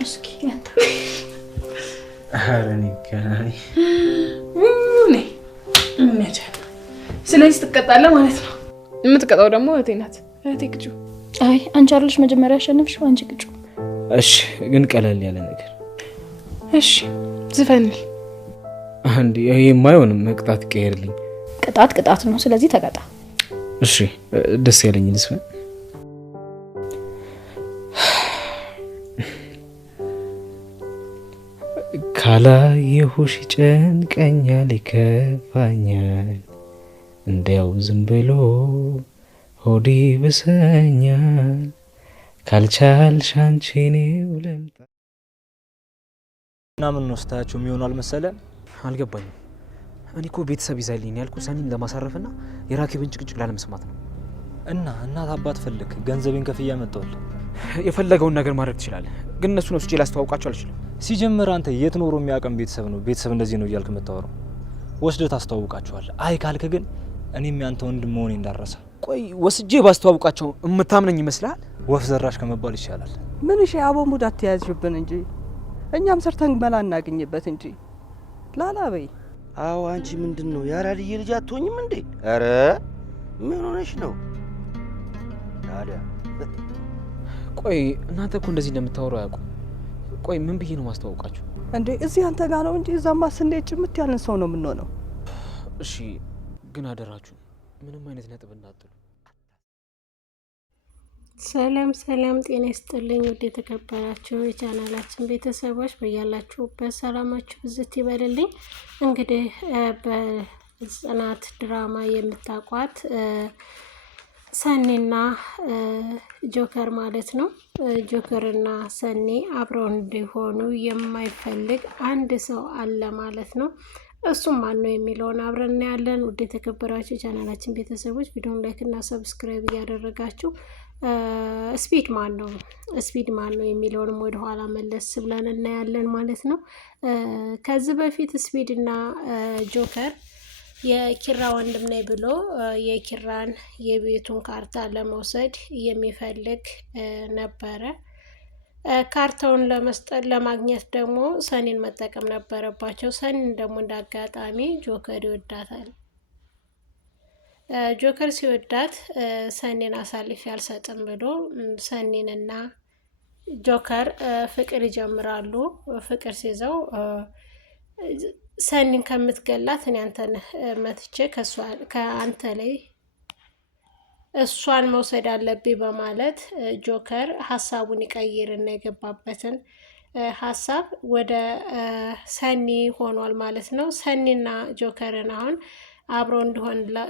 እስኪ አንተ አረኒ ከናኒ ነጭ ስለዚህ ትቀጣለህ ማለት ነው። የምትቀጣው ደግሞ እህቴ ናት። እህቴ ቅጩ። አይ አንቺ አይደለሽ መጀመሪያ ያሸነፍሽው፣ አንቺ ቅጩ። እሺ ግን ቀለል ያለ ነገር። እሺ ዝፈንል። አንዴ የማይሆንም ቅጣት ቀይርልኝ። ቅጣት ነው፣ ስለዚህ ተቀጣ። እሺ ደስ ያለኝ ልስፈን። ካላየሁሽ ጨንቀኛል ይከፋኛል እንዲያው ዝም ብሎ ሆዴ ብሰኛል ካልቻልሽ አንቺ እኔው ልምጣ እና ምን ወስታችሁ የሚሆናል መሰለ አልገባኝም። እኔ እኮ ቤተሰብ ይዛልኝ ያልኩት ሰኒን ለማሳረፍና የራኬብን ጭቅጭቅ ላለመስማት ነው። እና እናት አባት ፈልክ ገንዘቤን ከፍያ መጣሁል። የፈለገውን ነገር ማድረግ ትችላለህ፣ ግን እነሱ ነው ስጪ ላስተዋውቃቸው አልችልም። ሲጀምር አንተ የት ኖሮ የሚያቀም ቤተሰብ ነው ቤተሰብ እንደዚህ ነው እያልክ መታወራው? ወስደህ ታስተዋውቃቸዋለህ። አይ ካልክ ግን እኔም ያንተ ወንድም መሆኔ እንዳረሳ። ቆይ ወስጄ ባስተዋውቃቸው የምታምነኝ ይመስላል? ወፍ ዘራሽ ከመባል ይሻላል። ምን እሺ አቦሙድ አትያዝሽብን እንጂ እኛም ሰርተን መላ እናገኝበት እንጂ ላላ በይ። አዎ አንቺ ምንድነው ያራድዬ ልጅ አትሆኝም እንዴ? አረ ምን ሆነሽ ነው ታዲያ? ቆይ እናንተ እኮ እንደዚህ እንደምታወሩ አያውቁም። ቆይ ምን ብዬ ነው ማስተዋውቃችሁ እንዴ? እዚህ አንተ ጋር ነው እንጂ እዛማ ስንዴ ጭምት ያለን ሰው ነው የምንሆነው። እሺ ግን አደራችሁ ምንም አይነት ነጥብ እንዳትሉ። ሰላም ጤና ይስጥልኝ። ወደ ተከበራችሁ የቻናላችን ቤተሰቦች በያላችሁበት ሰላማችሁ ብዝት ይበልልኝ። እንግዲህ በጽናት ድራማ የምታቋት ሰኔና ጆከር ማለት ነው። ጆከርና ሰኔ አብረው እንዲሆኑ የማይፈልግ አንድ ሰው አለ ማለት ነው። እሱም ማን ነው የሚለውን አብረን እናያለን። ውድ የተከበራችሁ የቻናላችን ቤተሰቦች ቪዲዮን ላይክ እና ሰብስክራይብ እያደረጋችሁ ስፒድ ማን ነው የሚለውንም ወደ ኋላ መለስ ብለን እናያለን ማለት ነው። ከዚህ በፊት ስፒድ እና ጆከር የኪራ ወንድም ነኝ ብሎ የኪራን የቤቱን ካርታ ለመውሰድ የሚፈልግ ነበረ። ካርታውን ለማግኘት ደግሞ ሰኒን መጠቀም ነበረባቸው። ሰኒን ደግሞ እንዳጋጣሚ ጆከር ይወዳታል። ጆከር ሲወዳት ሰኒን አሳልፌ አልሰጥም ብሎ ሰኒንና ጆከር ፍቅር ይጀምራሉ። ፍቅር ሲይዘው ሰኒን ከምትገላት እኔ አንተን መትቼ ከአንተ ላይ እሷን መውሰድ አለብኝ በማለት ጆከር ሀሳቡን ይቀይርና የገባበትን ሀሳብ ወደ ሰኒ ሆኗል ማለት ነው። ሰኒና ጆከርን አሁን አብረው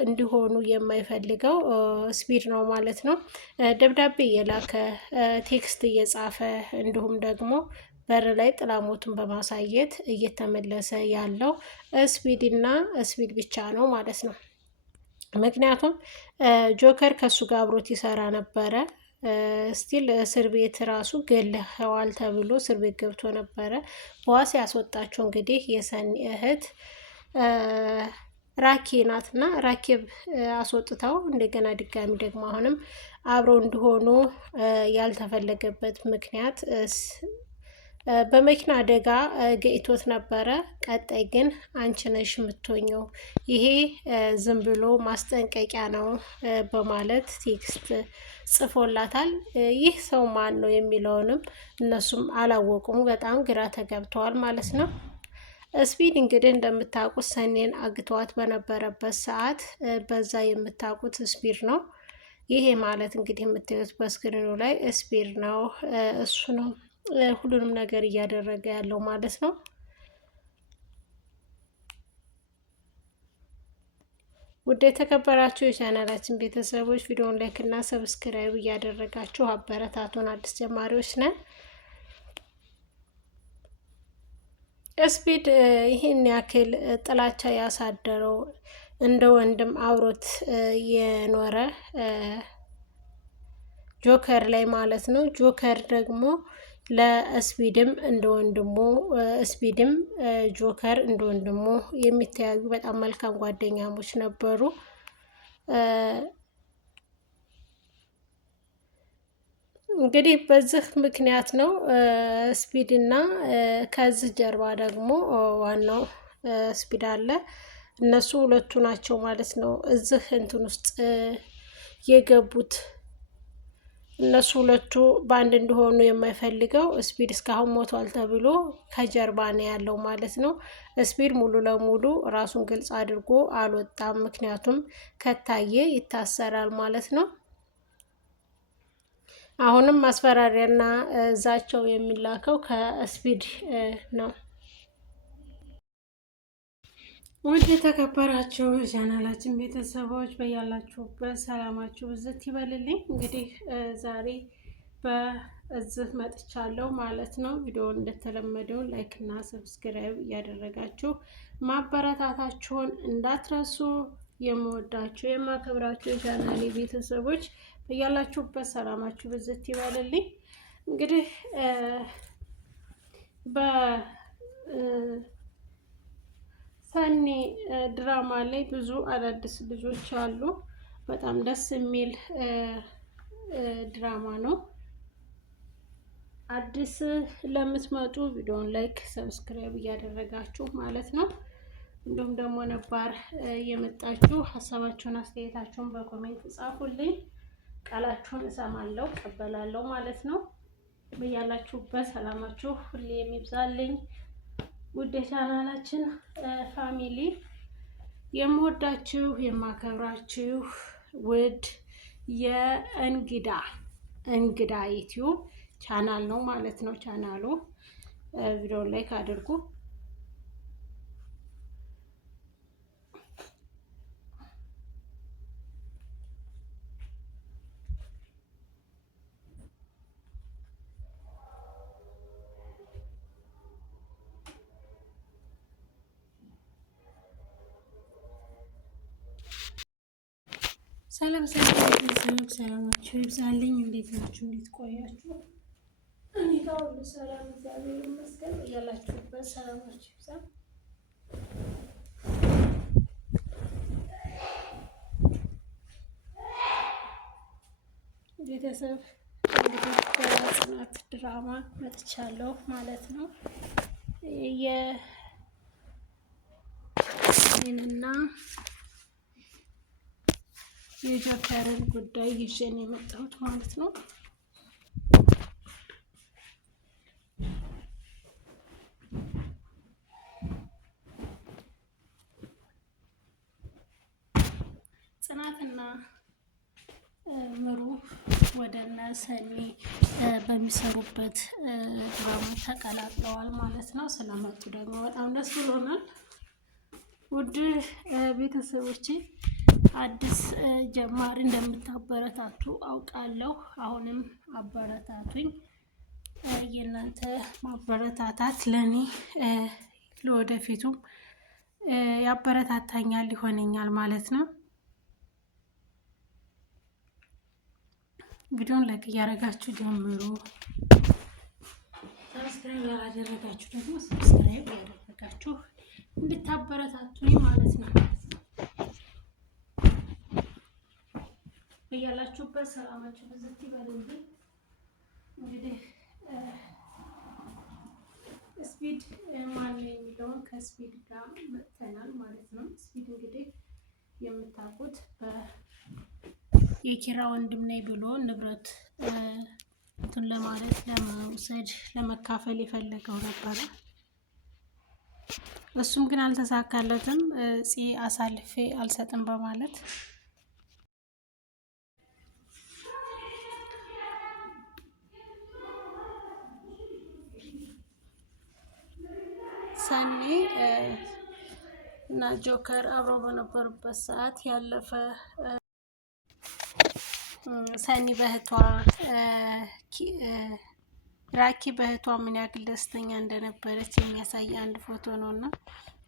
እንዲሆኑ የማይፈልገው ስፒድ ነው ማለት ነው። ደብዳቤ እየላከ ቴክስት እየጻፈ እንዲሁም ደግሞ በር ላይ ጥላሞቱን በማሳየት እየተመለሰ ያለው ስፒድ ብቻ ነው ማለት ነው። ምክንያቱም ጆከር ከሱ ጋር አብሮት ይሰራ ነበረ። ስቲል እስር ቤት ራሱ ገለኸዋል ተብሎ እስር ቤት ገብቶ ነበረ። በዋስ ያስወጣቸው እንግዲህ የሰኒ እህት ራኬ ናትና ራኬብ አስወጥተው እንደገና ድጋሚ ደግሞ አሁንም አብረው እንዲሆኑ ያልተፈለገበት ምክንያት በመኪና አደጋ ገይቶት ነበረ። ቀጣይ ግን አንቺ ነሽ የምትሆኘው፣ ይሄ ዝም ብሎ ማስጠንቀቂያ ነው በማለት ቴክስት ጽፎላታል። ይህ ሰው ማን ነው የሚለውንም እነሱም አላወቁም። በጣም ግራ ተገብተዋል ማለት ነው። ስፒድ እንግዲህ እንደምታውቁት ሰኔን አግተዋት በነበረበት ሰዓት በዛ የምታውቁት ስፒድ ነው። ይሄ ማለት እንግዲህ የምታዩት በስክሪኑ ላይ ስፒድ ነው። እሱ ነው ሁሉንም ነገር እያደረገ ያለው ማለት ነው። ውድ የተከበራችሁ የቻናላችን ቤተሰቦች ቪዲዮውን ላይክ እና ሰብስክራይብ እያደረጋችሁ አበረታቱን። አዲስ ጀማሪዎች ነን። ስፒድ ይህን ያክል ጥላቻ ያሳደረው እንደ ወንድም አብሮት የኖረ ጆከር ላይ ማለት ነው። ጆከር ደግሞ ለስፒድም እንደ ወንድሙ ስፒድም ጆከር እንደ ወንድሙ የሚተያዩ በጣም መልካም ጓደኛሞች ነበሩ። እንግዲህ በዚህ ምክንያት ነው ስፒድ እና ከዚህ ጀርባ ደግሞ ዋናው ስፒድ አለ። እነሱ ሁለቱ ናቸው ማለት ነው እዚህ እንትን ውስጥ የገቡት። እነሱ ሁለቱ በአንድ እንደሆኑ የማይፈልገው ስፒድ እስካሁን ሞቷል ተብሎ ከጀርባ ነው ያለው ማለት ነው። ስፒድ ሙሉ ለሙሉ ራሱን ግልጽ አድርጎ አልወጣም፣ ምክንያቱም ከታየ ይታሰራል ማለት ነው። አሁንም ማስፈራሪያና ዛቻው የሚላከው ከስፒድ ነው። ውድ የተከበራችሁ ቻናላችን ቤተሰቦች በያላችሁበት ሰላማችሁ ብዝት ይበልልኝ። እንግዲህ ዛሬ በእዚህ መጥቻለሁ ማለት ነው። ቪዲዮውን እንደተለመደው ላይክ እና ሰብስክራይብ እያደረጋችሁ ማበረታታችሁን እንዳትረሱ። የምወዳችሁ የማከብራችሁ የቻናሌ ቤተሰቦች በያላችሁበት ሰላማችሁ ብዝት ይበልልኝ። እንግዲህ ሰኒ ድራማ ላይ ብዙ አዳዲስ ልጆች አሉ። በጣም ደስ የሚል ድራማ ነው። አዲስ ለምትመጡ ቪዲዮውን ላይክ ሰብስክራይብ እያደረጋችሁ ማለት ነው። እንዲሁም ደግሞ ነባር የመጣችሁ ሀሳባችሁን አስተያየታችሁን በኮሜንት ጻፉልኝ። ቃላችሁን እሰማለሁ እቀበላለሁ ማለት ነው። በያላችሁበት ሰላማችሁ ሁሌ የሚብዛልኝ። ውድ የቻናላችን ፋሚሊ የምወዳችሁ የማከብራችሁ ውድ የእንግዳ ዩቲዩብ ቻናል ነው ማለት ነው። ቻናሉ ቪዲዮ ላይክ አድርጉ። ሰላም ሰላማችሁ ይብዛልኝ። እንዴት ናችሁ? እንዴት ቆያችሁ? እኔ ጋር ሁሉ ሰላም እግዚአብሔር ይመስገን። ያላችሁበት ሰላማችሁ ይብዛ። ቤተሰብ እንግዲህ በጽናት ድራማ መጥቻለሁ ማለት ነው። የኔንና የጆከርን ጉዳይ ይዤ ነው የመጣሁት ማለት ነው። ጽናትና ምሩ ወደነ ሰኒ በሚሰሩበት ድራማ ተቀላቅለዋል ማለት ነው። ስለመጡ ደግሞ በጣም ደስ ብሎናል። ውድ ቤተሰቦቼ አዲስ ጀማሪ እንደምታበረታቱ አውቃለሁ። አሁንም አበረታቱኝ። የእናንተ ማበረታታት ለኔ ለወደፊቱም ያበረታታኛል፣ ይሆነኛል ማለት ነው። ቪዲዮን ላይክ እያደረጋችሁ ጀምሩ። ሰብስክራይብ ያላደረጋችሁ ደግሞ ሰብስክራይብ ያደረጋችሁ እንድታበረታቱኝ ማለት ነው። በያላችሁበት ሰላማችሁ ብዝት ይበልልኝ። እንግዲህ ስፒድ ማነው የሚለውን ከስፒድ ጋር መጥተናል ማለት ነው። ስፒድ እንግዲህ የምታውቁት የኪራ ወንድም ነኝ ብሎ ንብረት እንትን ለማለት ለመውሰድ ለመካፈል የፈለገው ነበረ። እሱም ግን አልተሳካለትም። አሳልፌ አልሰጥም በማለት ሰኒ እና ጆከር አብረው በነበሩበት ሰዓት ያለፈ ሰኒ በእህቷ ራኪ በእህቷ ምን ያክል ደስተኛ እንደነበረች የሚያሳይ አንድ ፎቶ ነው እና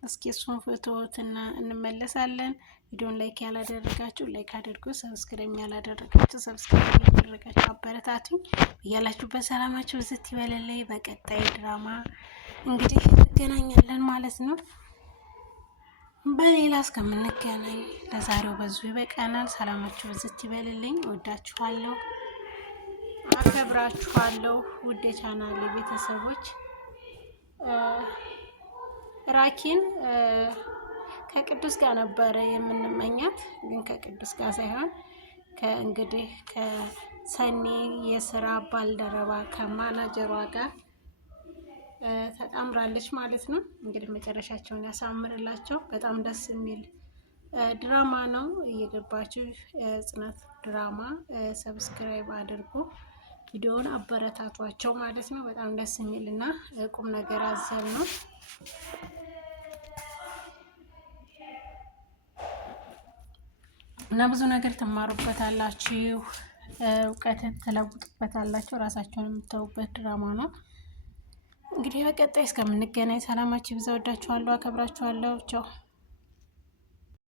እስኪ እሱን ፎቶዎትና እንመለሳለን። ቪዲዮን ላይክ ያላደረጋችሁ ላይክ አድርጉ፣ ሰብስክራይብ ያላደረጋችሁ ሰብስክራይብ ያደረጋችሁ አበረታቱኝ። እያላችሁበት ሰላማችሁ ብዝት ይበልልኝ። በቀጣይ ድራማ እንግዲህ እንገናኛለን ማለት ነው። በሌላ እስከምንገናኝ ለዛሬው በዙ ይበቃናል። ሰላማችሁ ብዝት ይበልልኝ። ወዳችኋለሁ፣ አከብራችኋለሁ ውድ የቻናሌ ቤተሰቦች። ራኪን ከቅዱስ ጋር ነበረ የምንመኛት፣ ግን ከቅዱስ ጋር ሳይሆን ከእንግዲህ ከሰኒ የስራ ባልደረባ ከማናጀሯ ጋር ተጣምራለች ማለት ነው። እንግዲህ መጨረሻቸውን ያሳምርላቸው። በጣም ደስ የሚል ድራማ ነው። እየገባችሁ ጽናት ድራማ ሰብስክራይብ አድርጎ ቪዲዮውን አበረታቷቸው ማለት ነው። በጣም ደስ የሚል እና ቁም ነገር አዘል ነው እና ብዙ ነገር ትማሩበታላችሁ፣ እውቀት ትለውጡበታላችሁ፣ ራሳቸውን የምታዩበት ድራማ ነው። እንግዲህ በቀጣይ እስከምንገናኝ ሰላማችሁ ይብዛ። ወዳችኋለሁ፣ አከብራችኋለሁ። ቻው